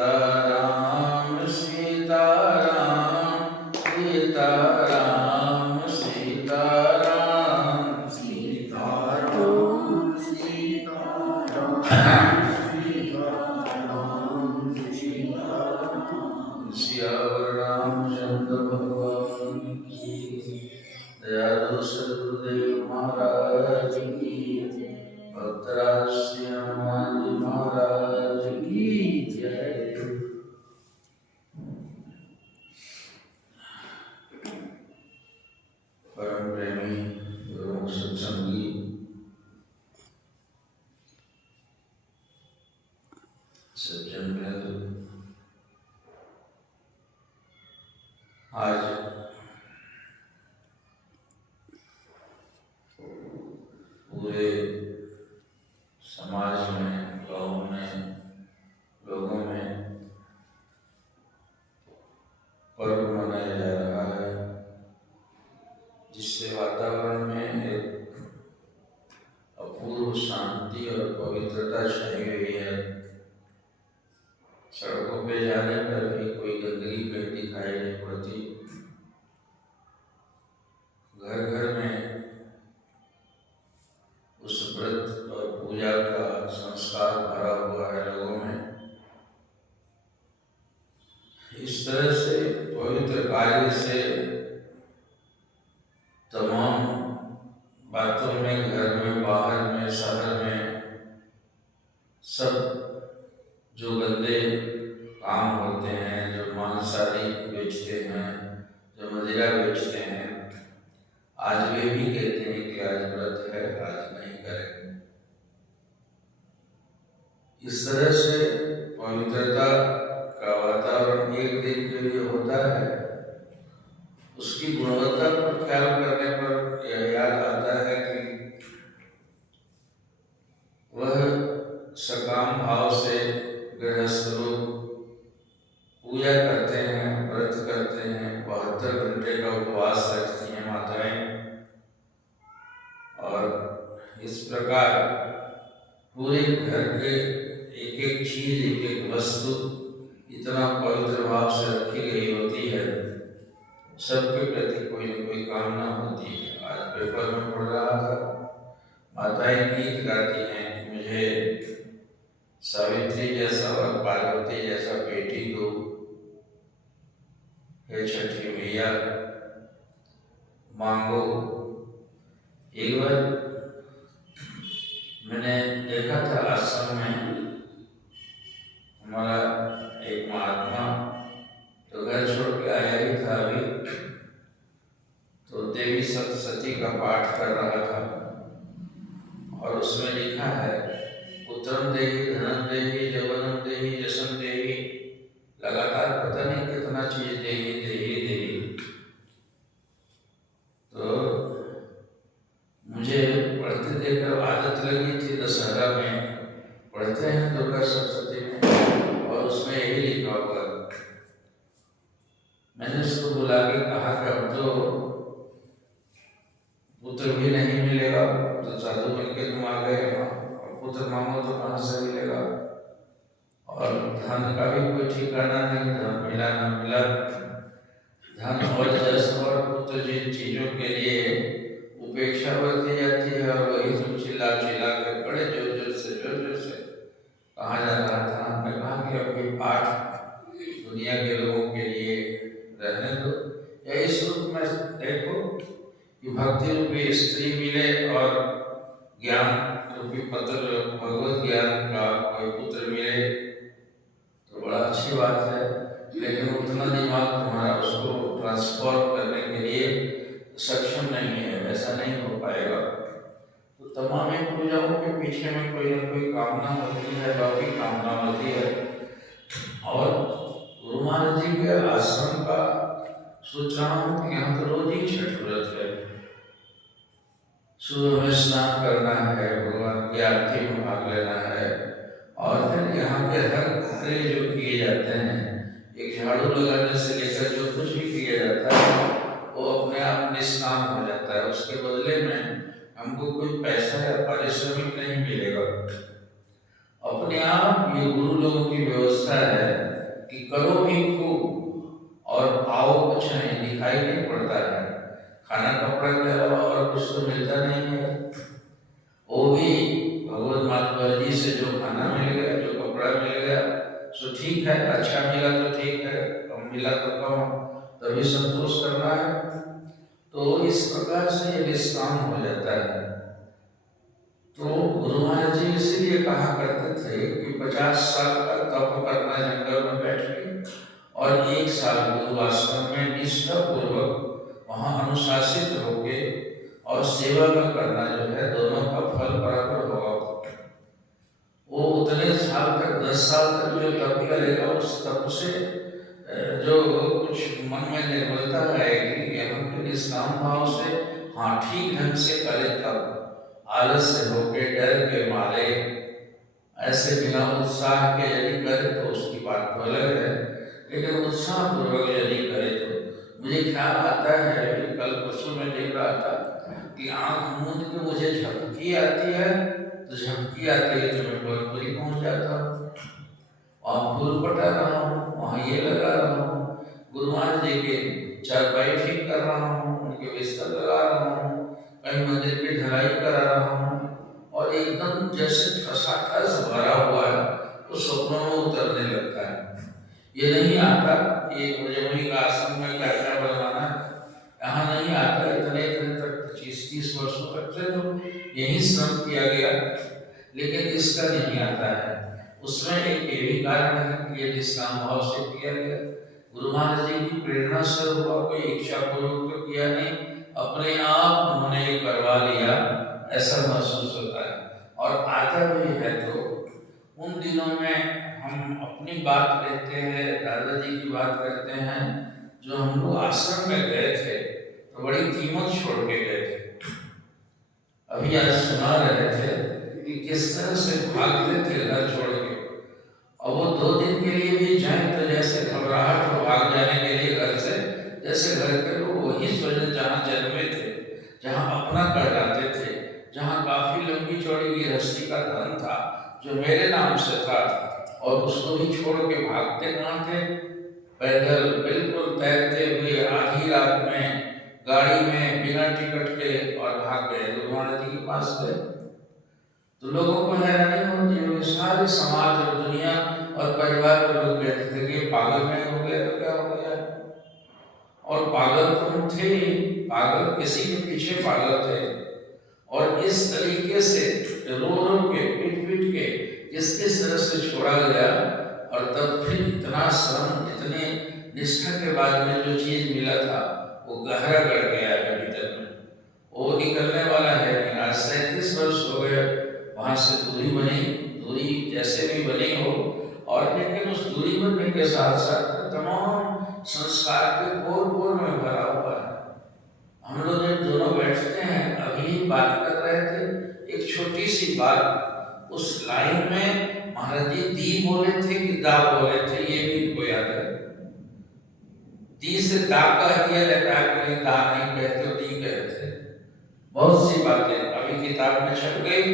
सीताराम सीताराम सीताराम सीताराम सीताराम सीताराम सीताराम सीताराम सियावर रामचंद्र भगवान की दयालु सदगुरुदेव महाराज की भक्तराज श्री हनुमान जी महाराज की जय। परम प्रेमी एवं सत्संगी सज्जन वृंद, आज पूरे समाज में, गाँव में, लोगों में पर्व मनाया जा रहा है, जिससे वातावरण में एक अपूर्व शांति और पवित्रता छाई हुई है। सड़कों पे जाने पर भी कोई गंदगी कहीं दिखाई नहीं पड़ती। घर घर में उस व्रत और पूजा का संस्कार भरा हुआ है लोगों में। इस तरह से पवित्र कार्य से तमाम बातों में, घर में, बाहर में, शहर में, सब जो गंदे काम होते हैं, जो मांसाहारी बेचते हैं, जो मदिरा बेचते हैं, आज वे भी कहते हैं कि आज व्रत है, आज नहीं करेंगे। इस तरह से पवित्रता का वातावरण एक दिन के लिए होता है। उसकी गुणवत्ता पर ख्याल करने पर यह याद आता है कि वह सकाम भाव से गृहस्थ लोग पूजा करते हैं, व्रत करते हैं, 72 घंटे का उपवास रखती हैं माताएं, और इस प्रकार पूरे घर के एक एक चीज, एक एक वस्तु इतना पवित्र भाव से रखी गई होती है। सबके प्रति कोई न कोई कामना होती है। आज पेपर में पढ़ रहा था, माताएं गीत गाती हैं कि मुझे सावित्री जैसा और पार्वती जैसा बेटी दो, हे छठी मैया मांगो। एक बार मैंने देखा था आश्रम में, हमारा एक महात्मा तो घर छोड़ के आया ही था अभी, तो देवी सप्तशती का पाठ कर रहा था, और उसमें लिखा है पुत्रम देहि, धनम देहि, यौवनम देहि, यशम देहि। लगातार पता नहीं कितना चीज देहि देहि देहि। तो मुझे पढ़ते देखकर आदत लगी थी, दशहरा में पढ़ते हैं दुर्गा सप्तशती में, और उसमें यही लिखा हुआ। मैंने उसको बुला के कहा कि अब तो पुत्र भी नहीं मिलेगा, तो साधु बन के तुम आ गए, और पुत्र मांगो तो कहाँ से मिलेगा, और धन का भी कोई ठिकाना नहीं, धन मिला न मिला। धन और जस और पुत्र जिन चीजों के लिए उपेक्षा बरती जाती है, और वही तुम चिल्ला चिल्ला कर बड़े जोर जोर से कहा जा रहा था। हमने कहा कि अभी पाठ दुनिया के लोगों के लिए रहने दो, या इस रूप में देखो कि भक्ति रूपी स्त्री मिले और ज्ञान रूपी पत्र, भगवत ज्ञान का कोई पुत्र मिले तो बड़ा अच्छी बात है। लेकिन उतना दिमाग तुम्हारा उसको ट्रांसफॉर्म करने के लिए सक्षम नहीं है, ऐसा नहीं हो पाएगा। तो तमाम पूजाओं के पीछे में कोई ना कोई कामना होती है, बाकी कामना होती है। और गुरु महाराज जी के आश्रम का सोच रहा हूँ कि यहाँ तो रोज ही छठ व्रत है। सुबह में स्नान करना है, भगवान की आरती में भाग लेना है, और फिर यहाँ के हर कार्य जो किए जाते हैं, एक झाड़ू लगाने से लेकर जो कुछ भी किया जाता है, वो अपने आप निष्काम हो जाता है। उसके बदले में हमको कोई पैसा या पारिश्रमिक नहीं मिलेगा। अपने आप ये गुरु लोगों की व्यवस्था है कि करो भी खूब और पाओ कुछ नहीं, दिखाई नहीं पड़ता है। खाना कपड़ा के अलावा और कुछ तो मिलता नहीं है। वो भी भगवत माता जी से जो खाना मिल गया, जो कपड़ा मिल गया सो ठीक है, अच्छा मिला तो ठीक है, कम मिला तो कम, तभी संतोष करना है। तो इस प्रकार से ये निष्काम हो जाता है। तो गुरु महाराज जी इसीलिए कहा करते थे कि 50 साल का तप करना जंगल में बैठ के और 1 साल गुरु आश्रम में निष्ठा पूर्वक वहाँ अनुशासित होके और सेवा में करना जो है, दोनों का फल बराबर होगा। वो उतने साल तक 10 साल तक जो तप करेगा, उस तप से जो कुछ मन में निर्मलता आएगी कि हम के निष्काम भाव से हाँ ठीक ढंग से करे, तब आलस से होके डर के मारे ऐसे बिना उत्साह के यदि करे तो उसकी बात तो अलग है, लेकिन उत्साह पूर्वक यदि करे तो मुझे ख्याल आता है कि कल परसों में देख रहा था कि आंख मूंद के मुझे झपकी आती है, तो झपकी आती है तो मैं गोलपुरी पहुंच जाता हूँ, वहाँ फूल पटा रहा हूँ, वहाँ ये लगा रहा हूँ, गुरु महाराज जी के चारपाई ठीक कर रहा हूँ, उनके बिस्तर लगा रहा हूँ, कहीं मंदिर की ढलाई करा रहा हूँ, और एकदम जैसे ठसाठस भरा हुआ है तो स्वप्नों में उतरने लगता है। ये नहीं आता कि मुझे वही का आश्रम में क्या बनवाना, यहाँ नहीं आता। इतने इतने तक 25-30 वर्षों तक से तो यही श्रम किया गया, लेकिन इसका नहीं आता है। उसमें एक ये भी कारण है कि ये निष्काम भाव से किया गया। गुरु महाराज जी की प्रेरणा से हुआ, कोई इच्छा पूर्वक तो किया नहीं, अपने आप उन्होंने ये करवा लिया, ऐसा महसूस होता है। और आता भी है तो उन दिनों में हम अपनी बात लेते हैं, दादाजी की बात करते हैं, जो हम लोग आश्रम में गए थे तो बड़ी कीमत छोड़ के गए थे। अभी आज सुना रहे थे कि किस तरह से भागते थे घर छोड़ के, और वो 2 दिन के लिए भी जाए तो जैसे घबराहट हो भाग जाने के लिए घर से, जैसे घर के लोग वही स्वजन जहाँ जन्मे थे, जहाँ अपना कहलाते थे, जहाँ काफी लंबी चौड़ी गृहस्थी का धन था जो मेरे नाम से था, और उसको भी छोड़ के भागते कहाँ थे, पैदल बिल्कुल तैरते हुए आधी रात में गाड़ी में बिना टिकट के और भाग गए, गुरु महाराज जी के पास गए। तो लोगों को हैरानी होती है, सारे समाज और दुनिया और परिवार के लोग कहते थे कि पागल नहीं हो गया तो क्या हो गया, और पागल तुम थे, पागल किसी के पीछे पागल थे। और इस तरीके से रो रो के पीट पीट के जिस तरह से छोड़ा गया, और तब फिर इतना श्रम, इतने निष्ठा के बाद में जो चीज मिला था वो गहरा गड़ गया है भीतर में, वो निकलने वाला है नहीं। आज 37 वर्ष हो गए, वहां से दूरी बनी, दूरी जैसे भी बनी हो, और लेकिन उस दूरी बनने के साथ साथ तमाम संस्कार के बोर में भरा हुआ है। हम लोग जब दोनों बैठते हैं, अभी बात कर रहे थे, एक छोटी सी बात, उस लाइन में महाराज जी दी बोले थे कि दा बोले थे, ये भी इनको याद है। दी से दा कह दिया जाता है कि दा नहीं कहते, दी कहते। बहुत सी बातें अभी किताब में छप गई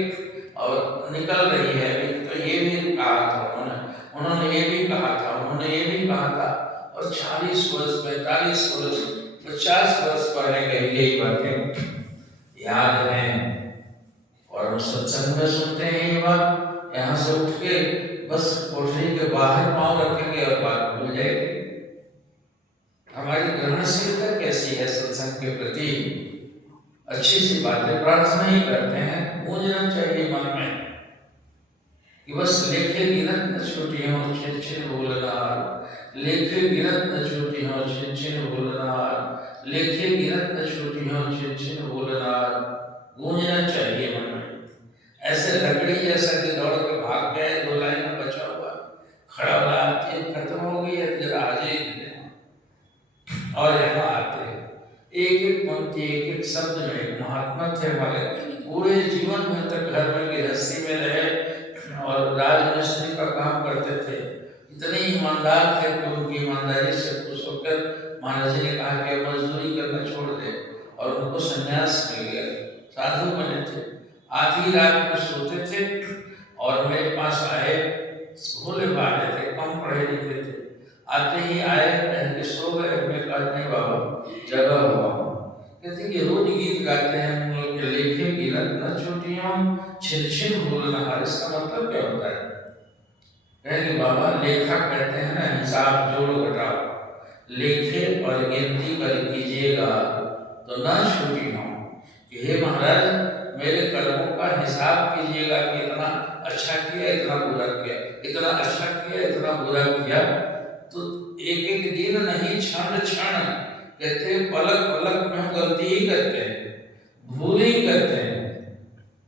और निकल रही है अभी, तो ये भी कहा था उन्होंने ये भी कहा था, उन्होंने ये भी कहा था, और 40 वर्ष 45 वर्ष 50 वर्ष पहले कही यही बातें याद हैं। और हम सत्संग में सुनते हैं ये बात, यहाँ से उठ के बस कोठरी के बाहर पांव रखेंगे और बात भूल जाएगी। हमारी ग्रहणशीलता कैसी है सत्संग के प्रति, अच्छी सी बातें प्रार्थना ही करते हैं, गूंजना चाहिए मन में कि बस लेखे गिरत न छूटी हो छिन छिन बोलनार, लेखे गिरत न छूटी हो छिन छिन बोलनार, लेखे गिरत न छूटी हो छिन छिन बोलनार, गूंजना चाहिए मन में। ऐसे लकड़ी जैसा कि दौड़ के भाग गए, 2 लाइन में बचा हुआ खड़ा वाला आती है, खत्म हो गई है, जरा आ जाइए, और यहाँ आते हैं एक एक पंक्ति, एक एक शब्द में एक महात्मा थे हमारे, पूरे जीवन भर तक घर में गृहस्थी में रहे और राजमिस्त्री का काम करते थे। इतने ईमानदार थे कि उनकी ईमानदारी से खुश होकर महाराज जी ने कहा कि मजदूरी करना छोड़ दे, और उनको संन्यास मिल गया, साधु बने थे। आधी रात में सोते थे और मेरे पास आए छिन भूलनहार, इसका मतलब क्या होता है? कहेंगे बाबा लेखा कहते हैं ना, हिसाब जोड़ घटाओ, लेखे और गिनती कर कीजिएगा तो ना छूटी हो कि हे महाराज मेरे कर्मों का हिसाब कीजिएगा कि इतना अच्छा किया, इतना बुरा किया, इतना अच्छा किया, इतना बुरा किया। तो एक एक दिन नहीं, क्षण क्षण, कहते हैं पलक पलक में हम गलती ही करते हैं, भूल ही करते हैं।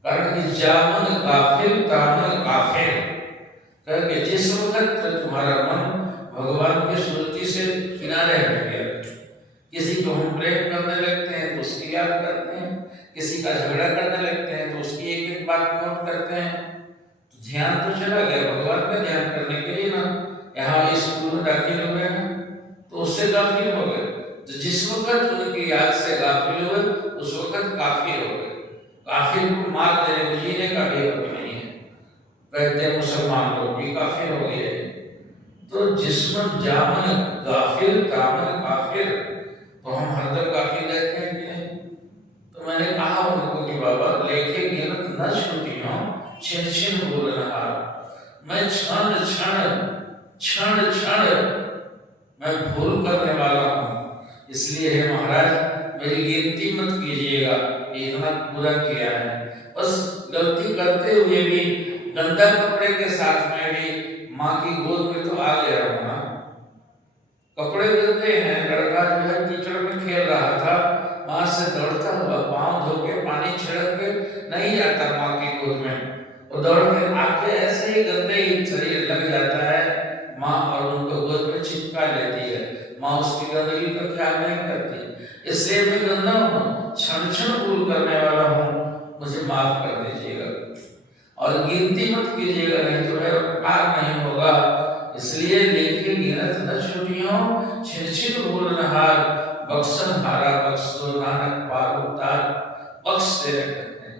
कारण कि जामन गाफिल तामन काफिर, करके जिस वक्त तुम्हारा मन भगवान की स्मृति से किनारे हट गया, किसी को हम प्रेम करने लगते हैं तो उसकी याद करते हैं, किसी का झगड़ा करने लगते हैं तो उसकी एक एक बात नोट करते हैं, तो ध्यान तो चला गया भगवान का ध्यान करने के लिए ना। यहाँ स्कूल में दाखिल हुए हैं तो उससे गाफिल हो गए, तो जिस वक्त उनकी याद से गाफिल हुए उस वक्त काफिर हो गए। काफिर को मार देने को जीने का भी हक नहीं है, कहते हैं मुसलमान लोग भी काफिर हो गए। तो जिस्मन जामन गाफिल तामन काफिर, तो हम हरदम काफिर रहते हैं कि नहीं? तो मैंने कहा उनको कि बाबा लेखे गिनत न छूटी हो, छिन छिन भूलनहार, मैं क्षण क्षण क्षण क्षण मैं भूल करने वाला हूँ, इसलिए हे महाराज मेरी गिनती मत कीजिएगा कि इतना पूरा किया है। बस गलती करते हुए भी, गंदा कपड़े के साथ में भी माँ की गोद में तो आ गया हूँ ना। कपड़े गंदे हैं, लड़का जो है कीचड़ में खेल रहा था, माँ से दौड़ता हुआ पाँव धो के पानी छिड़क के नहीं जाता माँ की गोद में, वो दौड़ के आके ऐसे ही गंदे ही शरीर लग जाता है माँ, और उनको गोद में चिपका लेती है। माँ उसकी गंदगी का ख्याल नहीं करती। इसलिए मैं गंदा हूँ, क्षण क्षण भूल करने वाला हूँ, मुझे माफ कर दीजिएगा और गिनती मत कीजिएगा, नहीं तो मेरा उपकार नहीं होगा। इसलिए लेखे गिनत न छूटियों, छिन छिन भूलनहार, बख्शन हारा बख्श दो नानक पार उतार, बख्श दे कहते हैं।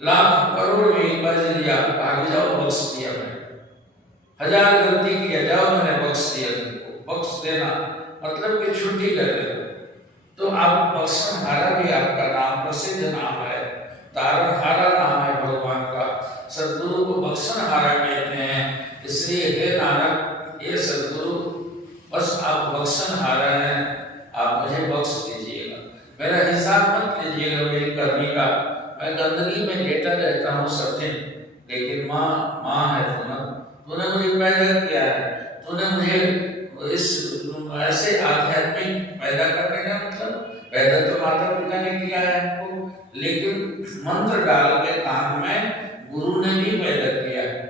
लाख करोड़ में बज लिया, आगे जाओ बख्श दिया मैंने, 1000 गलती किया, जाओ मैंने बख्श दिया तुमको। बख्श देना मतलब कि छुट्टी कर देना। तो आप बख्शनहारा भी आपका नाम प्रसिद्ध नाम है, तारणहारा नाम है भगवान का। सदगुरु को बख्शनहारा कहते हैं। इसलिए हे नानक, ये सदगुरु बस आप बख्शनहारा हैं, आप मुझे बख्श दीजिएगा, मेरा हिसाब मत लीजिएगा मेरी करनी का। मैं गंदगी में लेटा रहता हूँ सब दिन, लेकिन माँ है तूने मुझे पैदा किया है, तूने मुझे इस ऐसे आध्यात्मिक पैदा करने का मतलब, पैदा तो माता पिता ने किया है हमको, लेकिन मंत्र डाल के कान में गुरु ने भी पैदा किया है।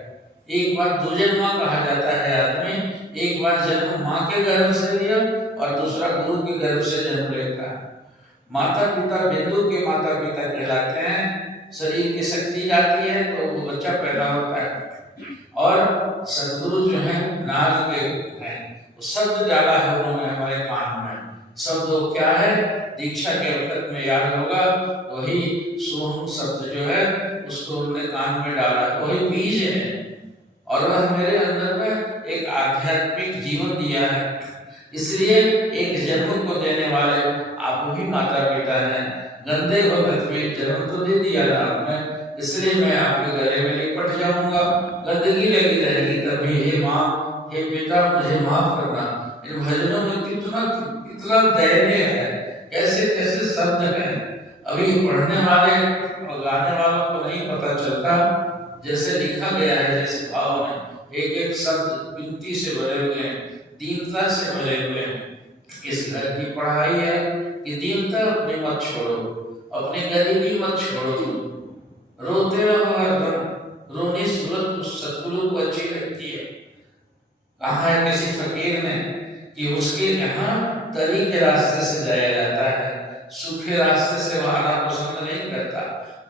एक बार दो जन्मा कहा जाता है आदमी, एक बार जन्म माँ के गर्भ से लिया और दूसरा गुरु के गर्भ से जन्म लेता है। माता पिता बिंदु के माता पिता कहलाते हैं। शरीर की शक्ति जाती है तो वो बच्चा पैदा होता है, और सदगुरु जो है नाद के हैं, वो शब्द डाला है उन्होंने हमारे कान में। शब्द क्या है, दीक्षा के वक्त में याद होगा, वही सोम शब्द जो है उसको उन्होंने कान में डाला, वही बीज है, और वह मेरे अंदर में एक आध्यात्मिक जीवन दिया है। इसलिए एक जन्म को देने वाले आप भी माता पिता हैं। गंदे वक्त में जन्म तो दे दिया था आपने, इसलिए मैं आपके गले में लिपट जाऊंगा, गंदगी लगी रहेगी तभी हे माँ हे पिता मुझे माफ करना। इन भजनों में कितना कितना दयनीय है, कैसे कैसे शब्द हैं, अभी पढ़ने वाले और गाने वालों को नहीं पता चलता। जैसे लिखा गया है, जैसे भाव में एक एक शब्द विनती से भरे हुए हैं, दीनता से भरे हुए हैं। इस घर की पढ़ाई है कि दीनता अपनी मत छोड़ो, अपनी गरीबी मत छोड़ो, रोते रहो हरदम, रोनी सूरत सतगुरु को अच्छी लगती है। कहा है किसी फकीर ने कि उसके यहाँ तरी के रास्ते से जाया जाता है, सूखे रास्ते से वह आना पसंद नहीं करता।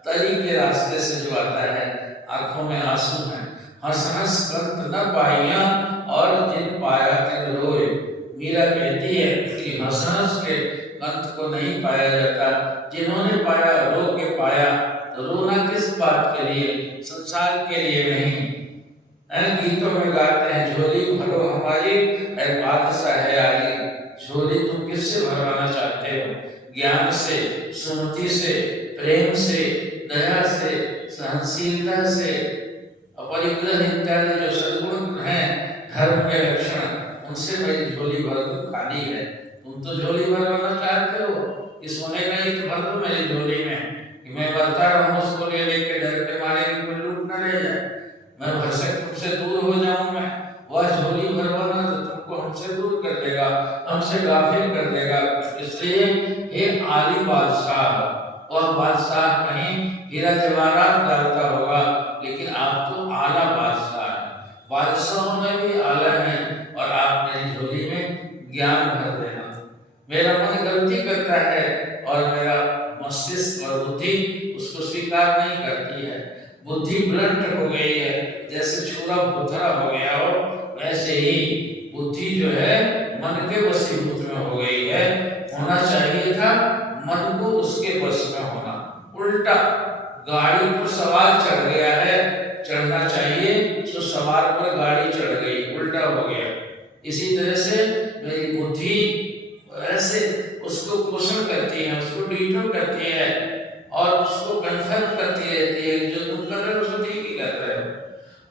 तरी के रास्ते से जो आता है आंखों में आंसू है, हंस हंस कंत न पाइया और जिन पाया तिन रोए। मीरा कहती है कि हंस हंस के कंत को नहीं पाया जाता, जिन्होंने पाया रो के पाया। तो रोना किस बात के लिए, संसार के लिए नहीं। गीतों में गाते हैं, झोली भरो हमारी है बादशाह है आगे। झोली तुम किससे भरवाना चाहते हो, ज्ञान से, सुमति से, प्रेम से, दया से, सहनशीलता से, अपरिग्रह इत्यादि जो सद्गुण हैं धर्म के लक्षण, उनसे मेरी झोली भर दो, खाली है। तुम तो झोली भरवाना चाहते हो कि सोने का ईंट भर दो मेरी झोली में, कि मैं भरता रहूं उसको ले लेके, डर के मारे कि कोई लूट न ले जाए, मैं भरसक तुमसे दूर हो जाऊं। मैं वह झोली भरवाना तो तुमको हमसे दूर कर देगा, हमसे गाफिल कर देगा। इसलिए हे आली बादशाह, वह बादशाह कहीं हीरा जवाहरात डालता होगा, लेकिन आप तो आला बादशाह हैं। बादशाहों में भी आला है, और आप मेरी झोली में ज्ञान भर देना। मेरा मन गलती करता है और मेरा मस्तिष्क और बुद्धि उसको स्वीकार नहीं करती है। बुद्धि ब्लंट हो गई है, जैसे छुरा भुथरा हो गया हो, वैसे ही बुद्धि जो है मन के वशीभूत में हो गई है। होना चाहिए था मन को उसके वश में होना, उल्टा गाड़ी पर सवार चढ़ गया है, चढ़ना चाहिए तो सवार पर गाड़ी चढ़ गई, उल्टा हो गया। इसी तरह से मेरी बुद्धि ऐसे उसको पोषण करती है, उसको डिटो करती है और उसको कन्फर्म करती रहती है जो तुम कर रहे हो उसको ठीक ही कर रहे हो,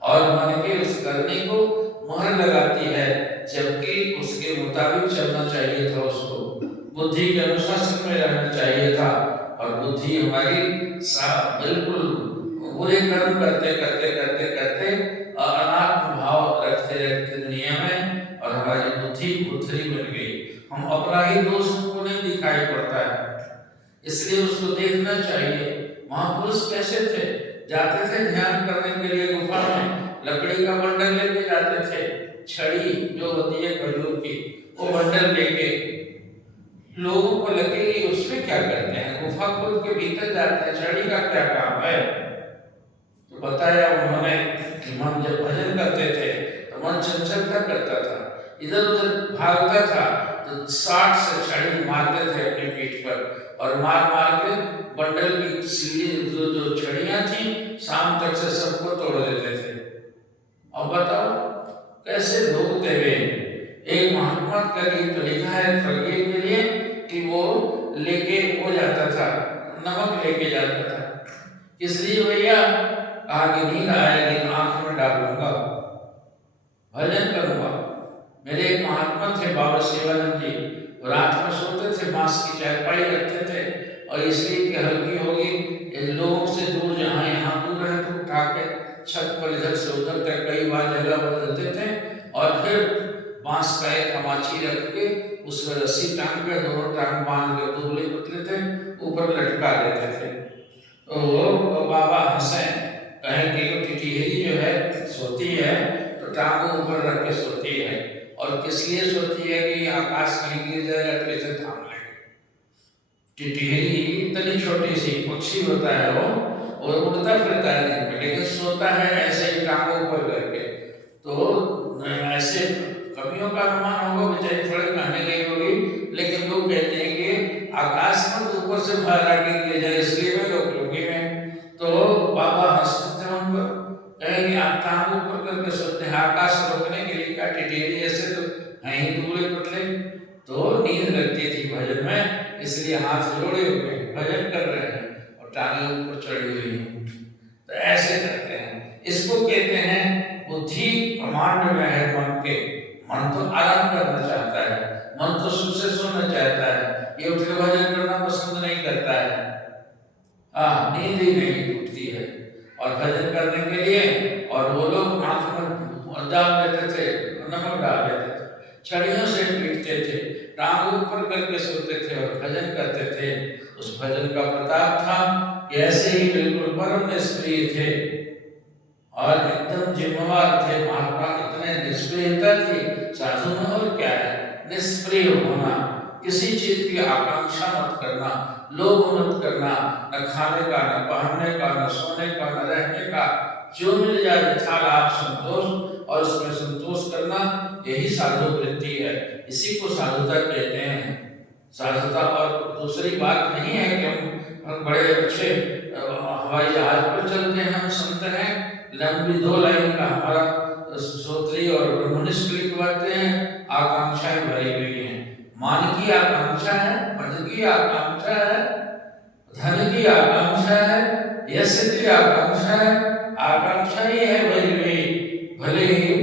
और मन के उस करने को मोहर लगाती है, जबकि उसके मुताबिक चलना चाहिए था उसको, बुद्धि के अनुशासन में रहना चाहिए था। और बुद्धि हमारी बिल्कुल बुरे कर्म करते करते करते करते अनात्म भाव रखते रखते दुनिया में, और हमारी बुद्धि बुद्धरी बन गई। हम अपना ही दोष हमको नहीं दिखाई पड़ता है, इसलिए उसको देखना चाहिए। महापुरुष कैसे थे, जाते थे ध्यान करने के लिए गुफा में, लकड़ी का बंडल लेके जाते थे, छड़ी जो होती है खजूर की, वो बंडल लेके। लोगों को लगे कि उसमें क्या करते हैं, गुफा खोद के भीतर जाते हैं, छड़ी का क्या काम है। तो बताया उन्होंने कि मन जब भजन करते थे तो मन चंचलता करता था, इधर उधर भागता था, तो 60 से छड़ी मारते थे अपनी पीठ पर, और मार मार के बंडल की सीढ़ी जो छड़ियां थी शाम तक से सबको तोड़ देते थे। अब बताओ कैसे भोगते हुए। एक महात्मा का गीत लिखा है फकीर के लिए कि वो लेके हो जाता था, नमक लेके जाता था, इसलिए भैया आगे नींद आएगी तो आंख में डालूंगा, भजन करूंगा। मेरे एक महात्मा थे बाबा शिवानंद जी, रात में सोते थे, बांस की चारपाई रखते थे, और इसलिए कि हल्की होगी, लोगों से दूर, जहाँ यहाँ दूर है तो उठा के छत पर इधर से उधर तक कई बार जगह बदलते थे, और फिर बांस का एक कमाची रख के उसमें रस्सी टांग के दोनों टांग बांध के दुबले पतले थे ऊपर लटका देते थे। तो बाबा हंसे, कहें कि टिटहरी जो है सोती है तो टांगों ऊपर रख के सोती है, और किस लिए सोती है कि आकाश कहीं गिर जाएगा तो इसे थाम लेगा। टिटहरी इतनी छोटी सी पक्षी होता है वो, और उड़ता फिरता है दिन में, लेकिन सोता है ऐसे ही टांगों ऊपर करके। तो ऐसे कवियों का अनुमान होगा, बेचारी थोड़ी कहने गई होगी, लेकिन लोग कहते हैं कि आकाश में तो ऊपर से बाहर आके गिर जाए, इसलिए मैं लोग में। तो बाबा हंसते थे उन पर, कहेंगे आप टांगों ऊपर करके सोते हैं, आकाश रोकने के लिए क्या, टिटहरी ऐसे तो हैं ही दुबले पतले। तो नींद लगती थी भजन में, इसलिए हाथ जोड़े हुए भजन कर रहे हैं और टांगे ऊपर चढ़ी हुई हैं। तो ऐसे करते हैं, इसको कहते हैं बुद्धि कमांड में है मन के। मन तो आराम करना चाहता है, मन तो सुख से सोना चाहता है, ये उठ के भजन करना पसंद नहीं करता है। नींद ही नहीं टूटती है, और भजन करने के लिए, और वो लोग आंख में डाल लेते थे, नमक डाल लेते थे, छड़ियों से पीटते थे, टांग ऊपर करके सोते थे और भजन करते थे। उस भजन का प्रताप था कि ऐसे ही बिल्कुल परम निष्क्रिय थे और एकदम जिम्मेवार थे। महात्मा इतने निष्क्रियता थी साधु में, और क्या है निष्क्रिय होना, किसी चीज की आकांक्षा मत करना, लोभ मत करना, न खाने का, न पहनने का, न सोने का, न रहने का, जो मिल जाए यथाल आप संतोष, और उसमें संतोष करना, यही साधु वृत्ति है। इसी को साधुता कहते हैं। साधुता और दूसरी बात नहीं है कि हम बड़े अच्छे हवाई जहाज पर चलते हैं, हम संत हैं, लंबी 2 लाइन का हमारा सोत्री और ब्रह्मनिष्ठ लिखवाते हैं, आकांक्षाएं भरी हुई हैं। मान की आकांक्षा है, पद की आकांक्षा है, धन की आकांक्षा है, यह सिद्धि आकांक्षा है, आकांक्षा ही है भले ही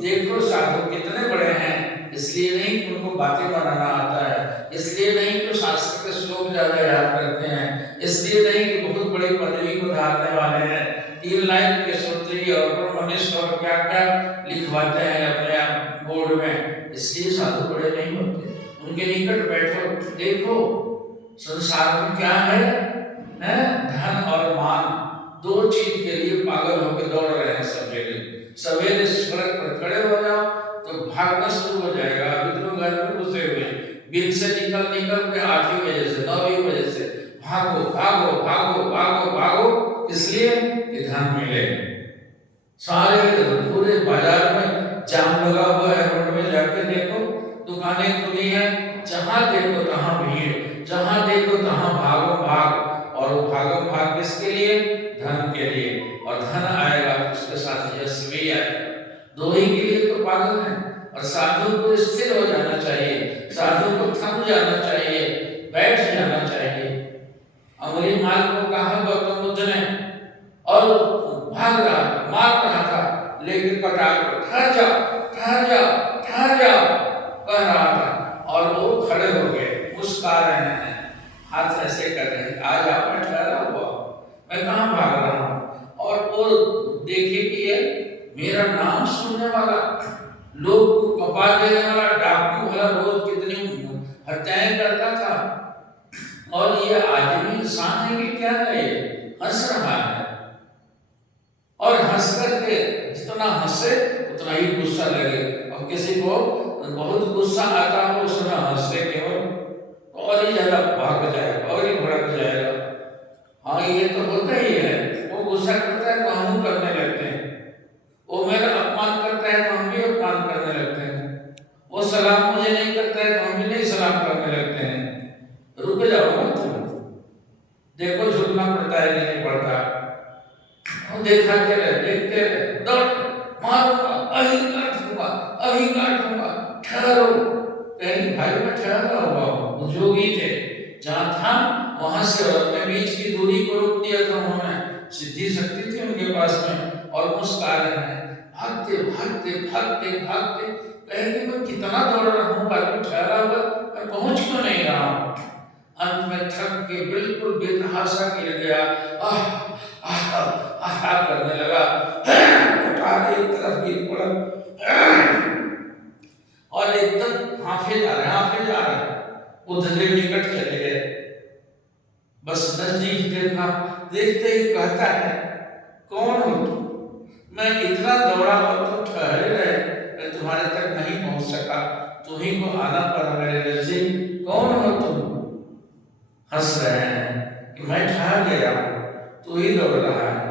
देखो साधु कितने बड़े हैं, इसलिए नहीं कि उनको बातें बनाना आता है, इसलिए नहीं कि शास्त्र के श्लोक ज्यादा याद करते हैं, इसलिए नहीं कि बहुत बड़ी पदवी को धारने वाले हैं, 3 लाइन के सूत्री और ब्रह्मनिष्ठ और क्या क्या लिखवाते हैं अपने बोर्ड में, इसलिए साधु बड़े नहीं होते। उनके निकट बैठो, देखो संसार में क्या है? धन और मान, 2 चीज के लिए पागल होकर दौड़ रहे हैं। सवेरे सड़क पर खड़े हो जाओ तो भागना शुरू हो जाएगा। अभी तो घर में घुसे हुए हैं, बिल से निकल के 8 बजे से 9 बजे से भागो भागो भागो भागो भागो, इसलिए कि धन मिले। सारे पूरे बाजार में जाम लगा हुआ है, रोड में जाके देखो दुकानें खुली हैं, जहां देखो तहां भीड़, जहां देखो तहां भागो भाग। और वो भागो भाग किसके लिए? धन के लिए। और धन आएगा तो उसके साथ यश भी आएगा। 2 ही के लिए तो पागल है। और साधु को स्थिर हो जाना चाहिए, साधु को थम जाना चाहिए, बैठ जाना चाहिए। अंगुली माल को कहा गौतम बुद्ध ने, और भाग रहा था, मार रहा था, लेकिन कटार को ठहर जाओ ठहर जाओ ठहर जाओ कह रहा था, और वो खड़े हो गए, मुस्कुरा रहे हैं, हाथ ऐसे कर रहे हैं, आ जाओ, मैं ठहरा हुआ, मैं कहाँ भाग रहा हूँ। और वो देखे कि ये मेरा नाम सुनने वाला, लोग को कपा देने वाला डाकू वाला रोज कितनी हत्याएं करता था, और ये आदमी इंसान है कि क्या है? ये हंस रहा है, और हंस करके जितना हंसे उतना ही गुस्सा लगे। और किसी को बहुत गुस्सा आता हो उसमें हंसे केवल, और ही ज्यादा भाग जाएगा और ही भड़क जाएगा। हाँ, ये तो होता ही है। वो गुस्सा करता है तो हम करने लगते हैं, वो मेरा अपमान करता है तो हम भी अपमान करने लगते हैं, वो सलाम मुझे नहीं करता है तो हम भी नहीं सलाम करने लगते हैं। रुक जाओ मत, देखो झुकना पड़ता है नहीं पड़ता, देखा चले देखते रहे, दौड़ मारूंगा, अभी काटूंगा, ठहरो। कहीं भाई में ठहरा हुआ वो जोगी थे, जहाँ था वहां से और अपने बीच की दूरी को रोक दिया था उन्होंने, सिद्धि शक्ति थी उनके पास में, और मुस्कुरा रहे हैं, भागते भागते भागते भागते, कहेंगे मैं कितना दौड़ रहा हूँ, आदमी ठहरा हुआ, मैं पहुंच क्यों नहीं रहा हूँ। अंत में थक के बिल्कुल बेतहाशा गिर गया, करने लगा, एक तरफ गिर पड़ा, और एकदम हाफे जा रहे, उधर निकट चले गए। बस नजदीक देखा, देखते ही कहता है, कौन हो तुम? मैं इतना दौड़ा और तुम ठहरे रहे, मैं तुम्हारे तक नहीं पहुंच सका, तुम्हीं को आना पड़ा मेरे नजदीक, कौन हो तुम? हंस रहे हैं कि मैं ठहर गया हूं, तू ही दौड़ रहा है।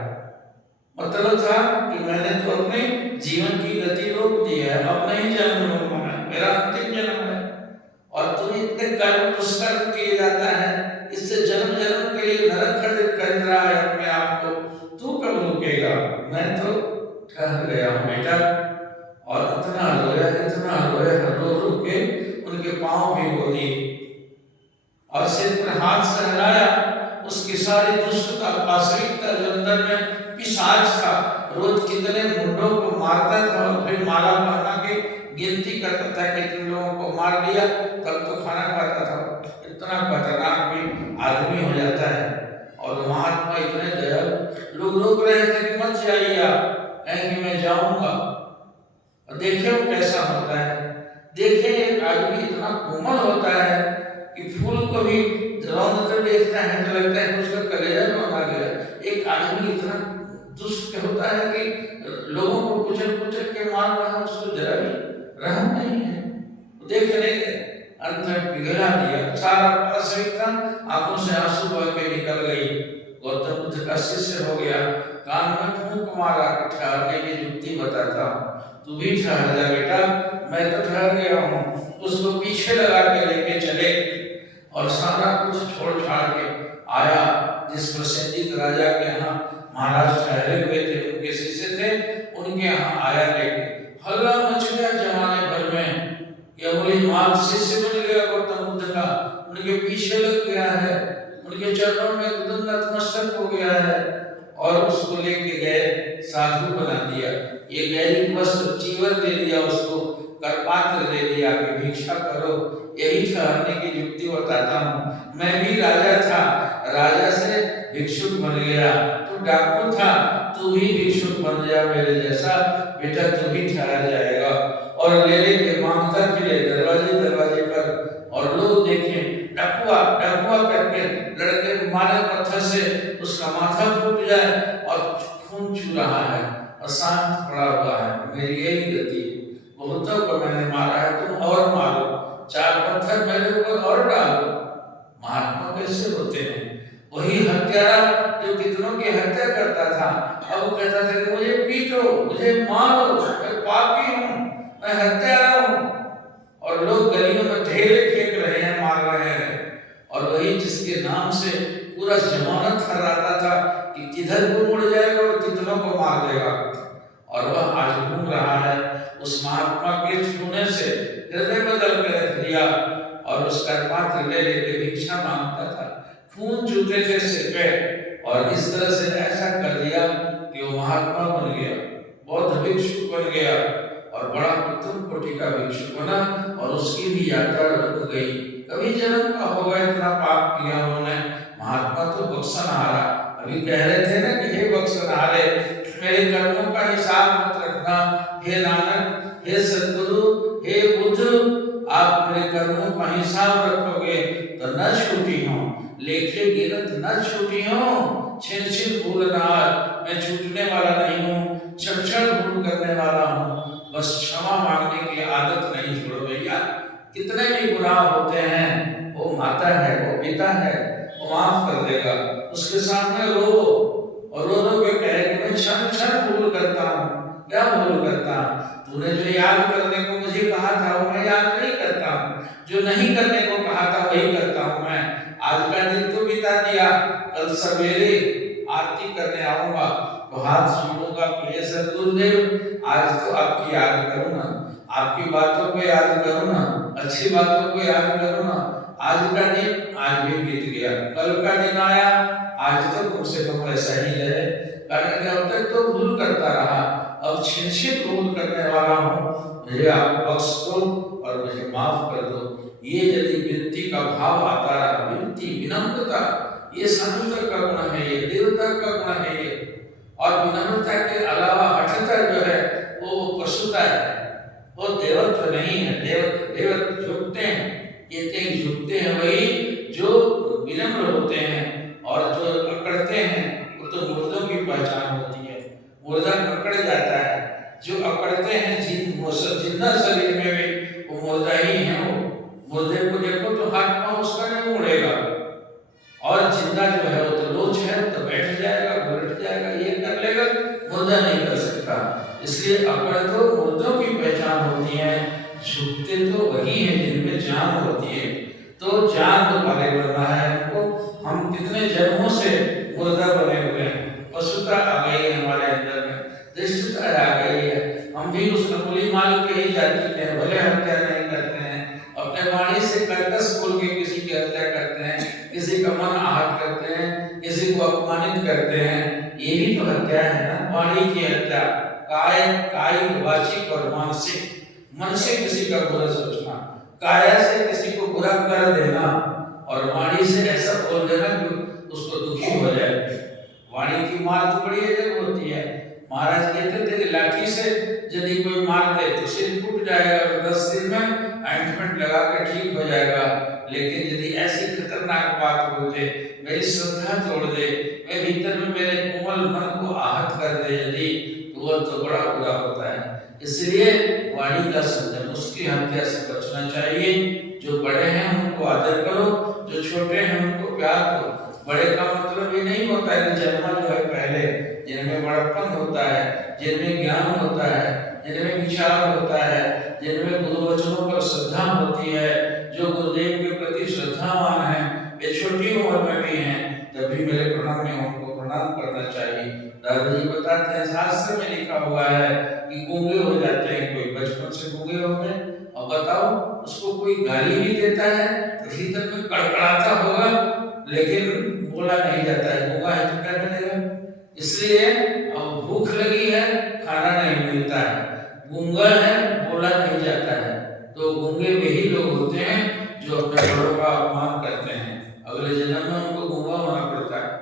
मतलब था कि मैंने तो अपने जीवन की गति रोक दी है, अब नहीं जन्म लूंगा, मेरा अंतिम जन्म है, और तू इतने कर्म दुष्कर्म किए जाता है, इससे जन्म जन्म के लिए नरक खरीद रहा है अपने आप को, तू कब रुकेगा? मैं तो ठहर गया हूँ बेटा। और इतना रोया, रो रो के उनके पांव भी रो दिए, और सिर पर हाथ से हिलाया। उसकी सारी दुष्टता, आश्रितता जो अंदर में पिशाच था, रोज कितने मुंडों को मारता था, और फिर माला बना के गिनती करता था कि कितने लोगों को मार लिया, तब तो खाना खाता था। इतना खतरनाक भी आदमी हो जाता है। और महात्मा इतने दयालु, लोग रोक रहे थे कि मत जाइए आप, कहेंगे मैं जाऊंगा। और देखिए वो कैसा होता है, देखिए एक आदमी इतना कोमल होता है कि फूल को भी रौंद कर देखता है तो लगता है उसका कलेजा रौंदा गया। एक आदमी इतना दुष्ट होता है कि लोगों को कुचल के मार रहा है, उसको जरा भी रहम नहीं है। देख लेंगे, अंत में पिघला दिया, सारा असविकता आंखों से आंसू बह के निकल गई। गौतम बुद्ध का शिष्य हो गया, कान में फूंक मारा कि ठहरने की युक्ति बताता हूँ, तू भी ठहर जा बेटा, मैं तो ठहर गया हूँ। उसको पीछे लगा के लेके चले, और सारा कुछ छोड़ छाड़ के आया। जिस प्रसेंजित राजा के यहाँ महाराज ठहरे हुए थे, उनके शिष्य थे, उनके यहाँ आया लेके, हल्ला मच गया जमाने भर में, ये बोली माल शिष्य बन गया गौतम बुद्ध का, उनके पीछे लग गया है, उनके उनके चरणों में एकदम नतमस्तक हो गया है और उसको लेके गए, साधु बना दिया। ये गैरिक वस्त्र चीवर दे दिया, उसको करपात्र दे दिया कि भिक्षा करो। यही ठहरने की युक्ति बताता हूँ। मैं भी राजा था, राजा से भिक्षुक बन गया, तू डाकू था, तू भी भिक्षुक बन जा मेरे जैसा, बेटा तू भी ठहर जाएगा। और ले लेके मांगता फिरे दरवाजे दरवाजे पर, और लोग देखें डकुआ डकुआ करके लड़के मारे पत्थर से उसका माथा फूट जाए और खून चू रहा है और शांत पड़ा हुआ है। मेरी यही गति है, बहुतों को मैंने मारा है, तुम और मारो, 4 पत्थर मेरे ऊपर और डालो। महात्मा कैसे होते हैं? वही हत्यारा जो कितनों की हत्या करता था, अब वो कहता था कि मुझे पीटो, मुझे मारो, मैं पापी हूँ, मैं हत्यारा हूँ। और लोग गलियों में ढेले फेंक रहे हैं, मार रहे हैं। और वही जिसके नाम से पूरा जमाना थर्राता था कि किधर को मुड़ जाएगा और कितनों को मार देगा, और वह आज घूम रहा है। उस महात्मा के छूने से हृदय बदल कर रख दिया और उसका पात्र ले लेके भिक्षा मांगता था, खून चूते थे सिर पे, और इस तरह से ऐसा कर दिया कि वो महात्मा बन गया, बौद्ध भिक्षु बन गया और बड़ा उत्तम कोटि का भिक्षु बना। और उसकी भी यात्रा रुक गई। कभी जन्म का होगा इतना पाप किया उन्होंने। महात्मा तो बख्शनहारा, अभी कह रहे थे ना कि हे बख्शनहारे, मेरे कर्मों का हिसाब मत रखना। हे नानक, हे सद्गुरु, हे बुद्ध, आप मेरे कर्मों का हिसाब रखोगे तो न छूटी हूँ, लेखे गिरत न छूटी हूँ। छिन छिन भूल नार, मैं छूटने वाला नहीं हूँ, क्षण क्षण भूल करने वाला हूँ। बस क्षमा मांगने की आदत नहीं छोड़ो भैया। कितने भी गुनाह होते हैं, वो माता है, वो पिता है, वो माफ कर देगा। उसके सामने रो और रो रो के कहे कि मैं क्षण क्षण भूल करता हूँ। क्या भूल करता हूँ? तूने जो याद करने को मुझे कहा था वो मैं याद नहीं करता हूँ, जो नहीं करने को कहा था वही करता हूँ मैं। आज का दिन तो बिता दिया, कल सवेरे आरती करने आऊंगा तो हाथ जोड़ूंगा कि हे सद्गुरुदेव, आज तो आपकी याद करूँ ना, आपकी बातों को याद करूँ ना, अच्छी बातों को याद करूँ ना। आज का दिन आज भी बीत गया, कल का दिन आया, आज तो कम से कम ऐसा ही रहे। कारण क्या होता है, तो भूल करता रहा, अब छिन भूल करने वाला हूँ, मुझे आप बख्श दो और मुझे माफ कर दो। ये यदि विनती का भाव आता रहा, विनती विनम्रता, ये साधुता का गुण है, ये देवता का गुण है ये। और विनम्रता के अलावा हठता जो है वो पशुता है, वो देवत्व नहीं है। देवत्व झुकते हैं, ये कई झुकते हैं वही जो विनम्र होते हैं, और जो अकड़ते हैं वो तो मुर्दों की पहचान होती है। मुर्दा अकड़ जाता है, जो अकड़ते हैं जिंदा शरीर में भी वो मुर्दा ही है। वो मुर्दे को देखो तो हाथ पांव उसका नहीं मुड़ेगा, और जिंदा जो है वो तो लोच है, तो बैठ जाएगा, बैठ जाएगा, ये कर लेगा, मुर्दा नहीं कर सकता। इसलिए अकड़ तो मुर्दों की पहचान होती है, झुकते तो वही है जिनमें जान होती है। तो जान तो वाले बनना है हमको। हम कितने जन्मों से मुर्दा बने हुए हैं, पशुता आ गई है हमारे अंदर में, दृष्टता आ गई है। हम भी उस अंगुलीमाल के ही जाति के हैं, भले हत्या नहीं करते हैं, अपने वाणी से कर्कश बोल के किसी की हत्या करते हैं, किसी का मन आहत करते हैं, किसी को अपमानित करते हैं, ये भी तो हत्या है ना। वाणी की हत्या, कायिक, वाचिक और मानसिक। मन से किसी का बुरा सोचना, काया से किसी को बुरा कर देना, और वाणी से ऐसा बोल देना कि उसको दुखी हो जाए। वाणी की मार तो बड़ी अजब होती है। महाराज कहते थे कि लाठी से यदि कोई मार दे तो सिर फूट जाएगा, और 10 दिन में ऑइंटमेंट लगा कर ठीक हो जाएगा। लेकिन यदि ऐसी खतरनाक बात बोल दे, मेरी श्रद्धा तोड़ दे, मैं भीतर में मेरे कोमल मन को आहत कर दे यदि, तो वह तो बड़ा बुरा होता है। इसलिए वाणी का संयम, उसकी हत्या से बचना चाहिए। जो बड़े हैं उनको आदर करो, जो छोटे हैं उनको प्यार करो। बड़े का मतलब ये नहीं होता है कि जन्मा जो है पहले, जिनमें बड़प्पन होता है, जिनमें ज्ञान होता है, जिनमें विचार होता है, जिनमें गुरु वचनों पर श्रद्धा होती है, जो गुरुदेव के प्रति श्रद्धावान है, वे छोटी उम्र में भी हैं, तभी मेरे प्रणाम में उनको प्रणाम करना चाहिए। दादाजी बताते हैं, शास्त्र में लिखा हुआ है कि गूंगे हो जाते हैं, कोई बचपन से गूंगे हो गए, और बताओ उसको कोई गाली भी देता है तो भीतर में कड़कड़ाता होगा, लेकिन गूंगा है तो क्या करेगा? इसलिए अब भूख लगी है, खाना नहीं मिलता है, गूंगा है, बोला नहीं जाता है। तो गूंगे वही लोग होते हैं जो अपने बड़ों का अपमान करते हैं, अगले जन्म में उनको गूंगा होना पड़ता है।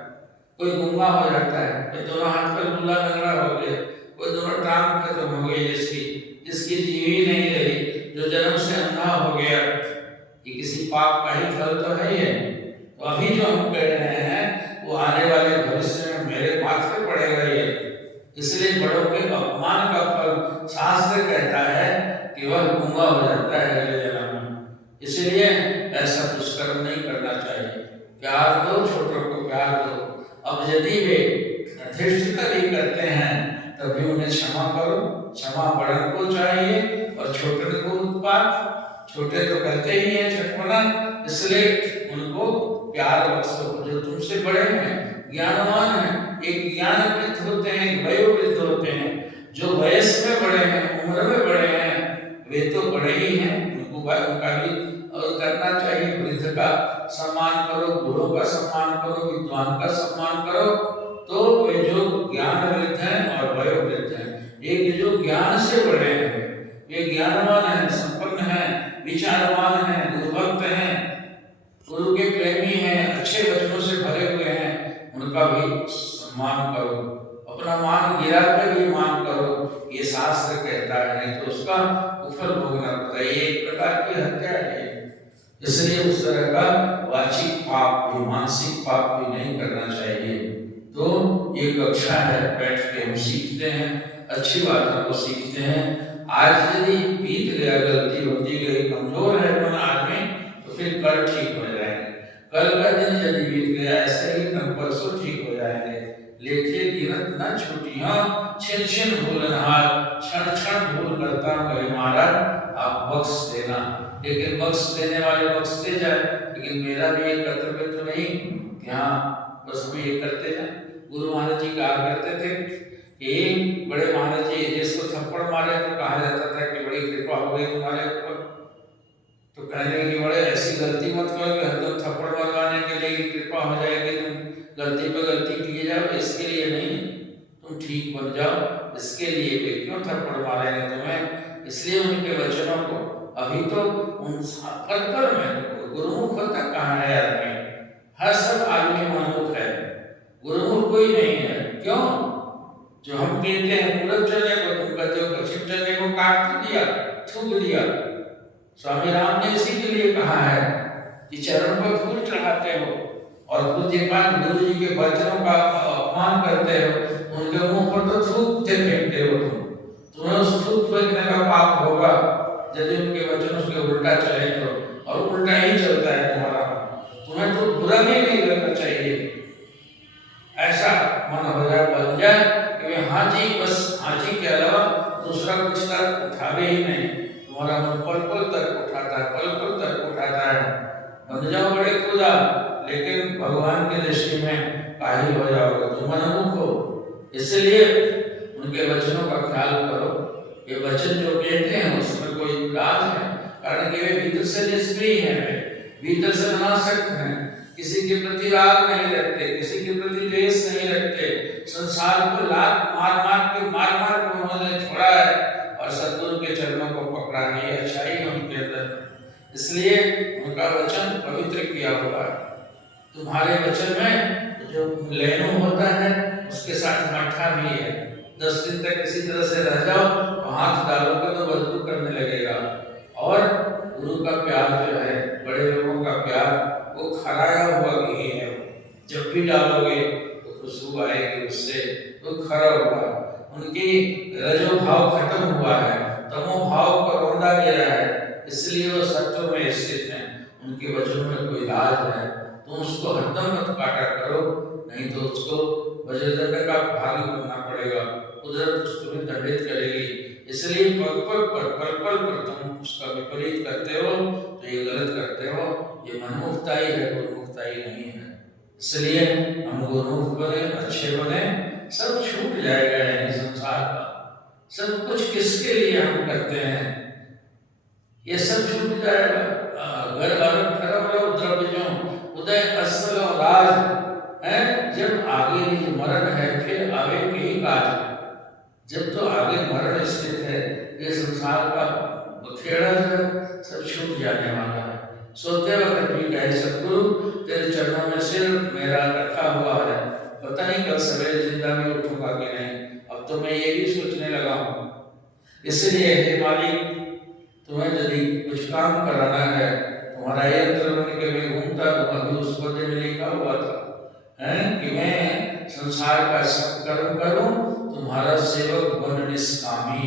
कोई गूंगा हो जाता है, कोई दोनों हाथ पर लूला लंगड़ा हो गया, कोई दोनों टांग खत्म हो गई, जिसकी जीव ही नहीं रही, जो जन्म से अंधा हो गया, ये किसी पाप का ही फल तो है ये। तो अभी जो हम कह रहे हैं वो आने वाले भविष्य में मेरे माथे पड़ेगा ये। इसलिए बड़ों के अपमान का फल शास्त्र कहता है कि वह गूंगा हो जाता है अगले जन्म में। इसलिए ऐसा दुष्कर्म नहीं करना चाहिए। प्यार दो, छोटों को प्यार दो। अब यदि वे धृष्टता भी करते हैं तभी उन्हें क्षमा करो। क्षमा बड़न को चाहिए और छोटे को उत्पात। छोटे तो करते ही हैं छटपना, इसलिए उनको प्यार बख्शो। जो तुमसे बड़े हैं, ज्ञानवान हैं, एक ज्ञान वृद्ध होते हैं, एक वयोवृद्ध होते हैं। जो वयस में बड़े हैं, उम्र में बड़े हैं, वे तो बड़े ही हैं, उनका भी करना चाहिए। वृद्ध का सम्मान करो, गुरु का सम्मान करो, विद्वान का सम्मान करो। तो वे जो ज्ञान वृद्ध हैं और वयोवृद्ध हैं, एक जो ज्ञान से बड़े हैं, वे ज्ञानवान हैं, संपन्न हैं, विचारवान हैं, गुरुभक्त हैं, गुरु के प्रेमी हैं, अच्छे वचनों से भरे हुए हैं, उनका भी सम्मान करो। अपना मान गिरा कर भी मान करो, ये शास्त्र कहता है, नहीं तो उसका कुफल भोगना पड़ता है। ये एक प्रकार की हत्या है। इसलिए उस तरह का वाचिक पाप भी, मानसिक पाप भी नहीं करना चाहिए। तो ये कक्षा है, बैठ के हम सीखते हैं, अच्छी बातों को सीखते हैं। आज यदि बीत गया, गलती होती गई, कमजोर है मन आदमी, तो फिर कल ठीक हो जाएंगे। कल का दिन यदि बीत गया ऐसे ही, कल परसों ठीक हो जाएंगे। लेखे गिरत न छुटियां, छिन छिन भूलनहार, क्षण क्षण भूल करता हूँ महाराज, आप बख्श देना। लेकिन बख्श देने वाले बख्शते जाए, लेकिन मेरा भी एक कर्तव्य तो नहीं कि हाँ बस हम ये करते जाए। गुरु महाराज जी कहा करते थे कि बड़े महाराज जी जिसको थप्पड़ मारे तो कहा जाता था कि बड़ी कृपा हो गई तुम्हारे ऊपर। तो कहने की बड़े ऐसी गलती मत करो कि हरदम थप्पड़ मरवाने के लिए कृपा हो जाएगी, तुम गलती पर गलती किए जाओ, इसके लिए नहीं, तुम ठीक बन जाओ, इसके लिए वे क्यों थप्पड़ मारेंगे तुम्हें। इसलिए उनके वचनों को अभी तो उन पल में गुरुमुख होता कहाँ है आदमी, हर सब आदमी मनमुख है, गुरुमुख कोई नहीं है। क्यों? जो हम कहते हैं पूरब चलने को, तुम कहते हो पश्चिम चलने को, काट दिया, थूक दिया। स्वामी राम ने इसी के लिए कहा है कि चरण पर फूल चढ़ाते हो और पूज्यपाद गुरु जी के वचनों का अपमान करते हो, उनके मुंह पर तो थूक फेंकते हो तुम्हें उस थूक फेंकने का पाप होगा यदि उनके वचनों के उल्टा चले तो, और उल्टा ही चलता है तुम्हारा। तुम्हें तो बुरा भी नहीं करना चाहिए। ऐसा मन हो जाए, बन जाए कि हाँ जी, बस हाँ जी के अलावा दूसरा कुछ तर्क उठावे ही नहीं। तुम्हारा मन पल पल तर्क उठाता है, पल पल तर्क उठाता है। बन जाओ बड़े खुदा, लेकिन भगवान की दृष्टि में काहिल हो जाओगे, तुम मनमुख हो। इसलिए उनके वचनों का ख्याल करो। ये वचन जो कहते हैं उसमें कोई राज है, कारण कि वे भीतर से निष्क्रिय हैं, वे भीतर से अनासक्त हैं, किसी के प्रति राग नहीं रखते, किसी के प्रति द्वेष नहीं रखते। संसार को मार मार के उन्होंने छोड़ा है और सद्गुरु के चरणों को पकड़ा है। ये अच्छाई है उनके अंदर, इसलिए उनका वचन पवित्र किया हुआ है। तुम्हारे वचन में जो लेनो होता है उसके साथ मट्ठा भी है। 10 दिन तक किसी तरह से रह जाओ तो हाथ डालोगे तो बदबू करने लगेगा। और गुरु का प्यार जो है, बड़े लोगों का प्यार, वो खराया हुआ घी है। जब भी डालोगे तो खुशबू आएगी उससे, तो खरा हुआ। उनकी रजो भाव खत्म हुआ है, तमो भाव को रौंदा गया है, इसलिए वो सत्व में स्थित हैं। उनके वचनों में कोई राज है, तुम उसको हरदम मत काटा करो, नहीं तो उसको वज्रदंड का भागी बनना पड़ेगा, कुदरत तुम्हें दंडित करेगी। इसलिए पल पर तुम उसका विपरीत करते हो तो ये गलत करते हो, ये मनमुखताई है, गुरुमुखताई नहीं है। इसलिए हम गुरुमुख बने, अच्छे बने, सब छूट जाएगा। यानी संसार का सब कुछ किसके लिए हम करते हैं, ये सब छूट जाएगा। घर द्रव्य उदय असल राज है। जब जब तो आगे मरण स्थित है, ये संसार का बखेड़ा जो है सब छूट जाने वाला है। सोते वक्त भी कहे सतगुरु तेरे चरणों में सिर मेरा रखा हुआ है, पता नहीं कल सवेरे जिंदा में उठूंगा कि नहीं। अब तो मैं ये भी सोचने लगा हूँ। इसलिए हे मालिक, तुम्हें यदि कुछ काम कराना है, तुम्हारा यंत्र बन के मैं घूमता तो अभी उस पदे में लिखा हुआ था कि मैं संसार का सब कर्म करूं, तुम्हारा सेवक बन निष्कामी,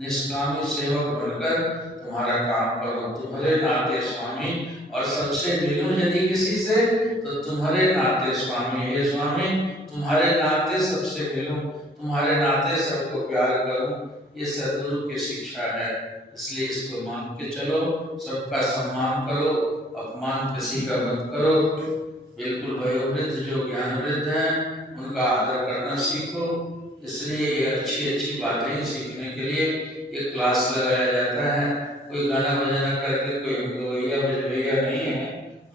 निष्कामी सेवक बनकर तुम्हारा काम करो, तुम्हारे नाते स्वामी। और सबसे मिलूं यदि किसी से तो तुम्हारे नाते स्वामी। हे स्वामी, तुम्हारे नाते सबसे मिलूं, तुम्हारे नाते सबको प्यार करूं, ये सद्गुरु की शिक्षा है। इसलिए इसको मान के चलो, सबका सम्मान करो, अपमान किसी का मत करो। बिल्कुल वयोवृद्ध जो ज्ञानवृद्ध हैं उनका आदर करना सीखो। इसलिए ये अच्छी अच्छी बातें सीखने के लिए एक क्लास लगाया जाता है। कोई गाना बजाना करके कोई गवैया बजवैया नहीं है।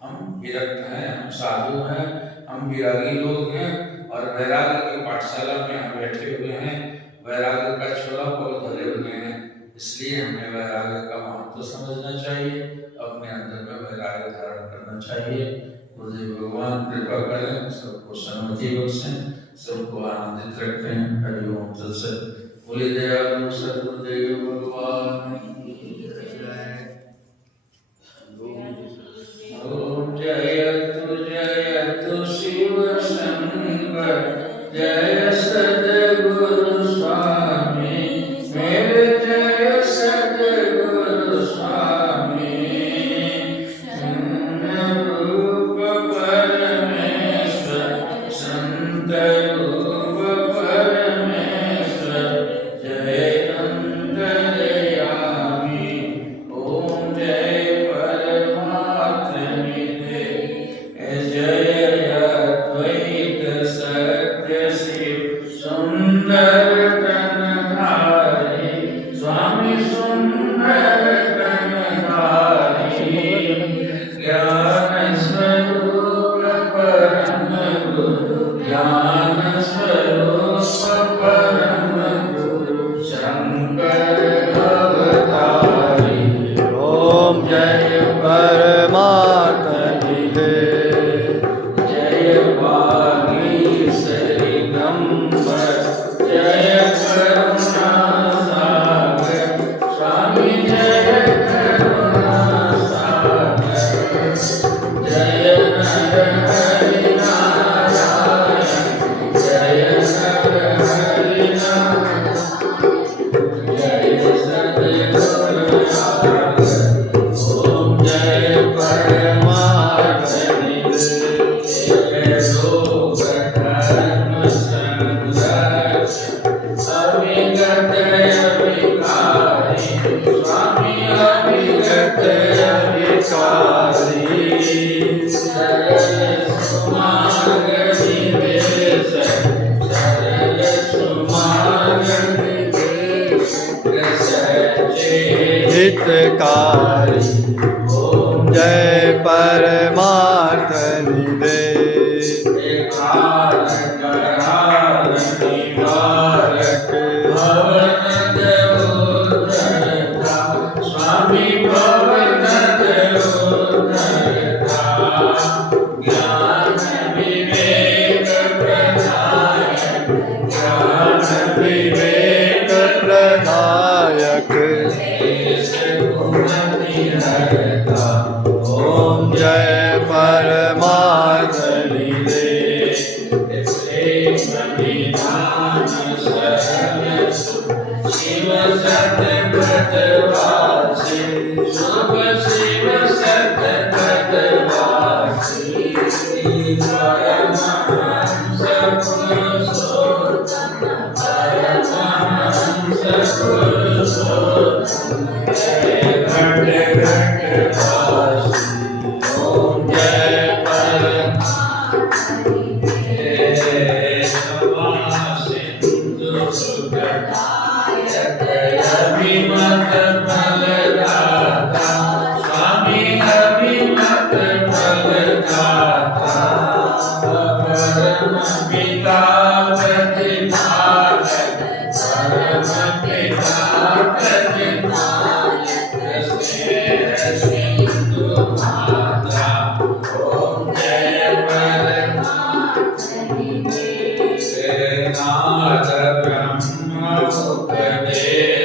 हम विरक्त हैं, हम साधु हैं, हम विरागी लोग हैं और वैराग्य की पाठशाला में हम बैठे हुए हैं। वैराग्य का छोला बहुत धरे हुए हैं। इसलिए हमें वैराग्य का महत्व समझना चाहिए, अपने अंदर में वैराग्य धारण करना चाहिए। गुरुदेव भगवान कृपा करें, सबको सन्मति बख्शें, सबको आनंदित रखें। हरि ओम तत्सत। बोले दयालु सद्गुरुदेव भगवान की जय। ओम जयतु शिव शंकर, जय सद्गुरु स्वामी मेरे, जय सद्गुरु स्वामी। रूप परमेश्वर, संत रूप परमेश्वर, जय अंतर्यामी। ओम जय परमात्म निधे, जय अद्वैत सत्य शिव सुंदर तनधारी, स्वामी सुंदर तनधारी। ज्ञान स्वरूप परम गुरु, ज्ञान स्वरूप परम गुरु, शंकर अवतारी। ओम जय परमात्मा निधे, जय वागीश्वरी गंबर, जय करुणा सागर, स्वामी जय करुणा सागर। जय नर हरि नारायण, जय नर हरि नारायण, जय सद्गुरु सागर। ओम जय परमात्मा निधे, जय लोक धर्म संरक्षक, अविगत अविकारी, स्वामी अविगत अविकारी। सरल सुमार्ग निवेशक, सरल सुमार्ग निवेशक, सच्चे हितकारी। ओम जय परमात्मा निधे, एकाल कराल निवारक, भवनद उद्धरता, स्वामी भवनद उद्धरता। ज्ञान विवेक प्रदायक, ज्ञान विवेक प्रदायक। देश उन्नति हरता। ओम जय परमात्मा निधे, प्रेम निधान सरल सुख, शिव सतपथ वासी, शुभ शिव सतपथ वासी। परमहंस पुरुषोत्तम, परमहंस पुरुषोत्तम, जय घट घट वासी। ओम जय परमात्मा निधे, क्षमा सिंधु सुखदायक, अभिमत फलदाता, स्वामी अभिमत फलदाता। परम पिता प्रतिपालक, परम पिता प्रतिपालक स्नेह सिंधु माता ओम जय परमात्मने नाथ ब्रह्म उपदेश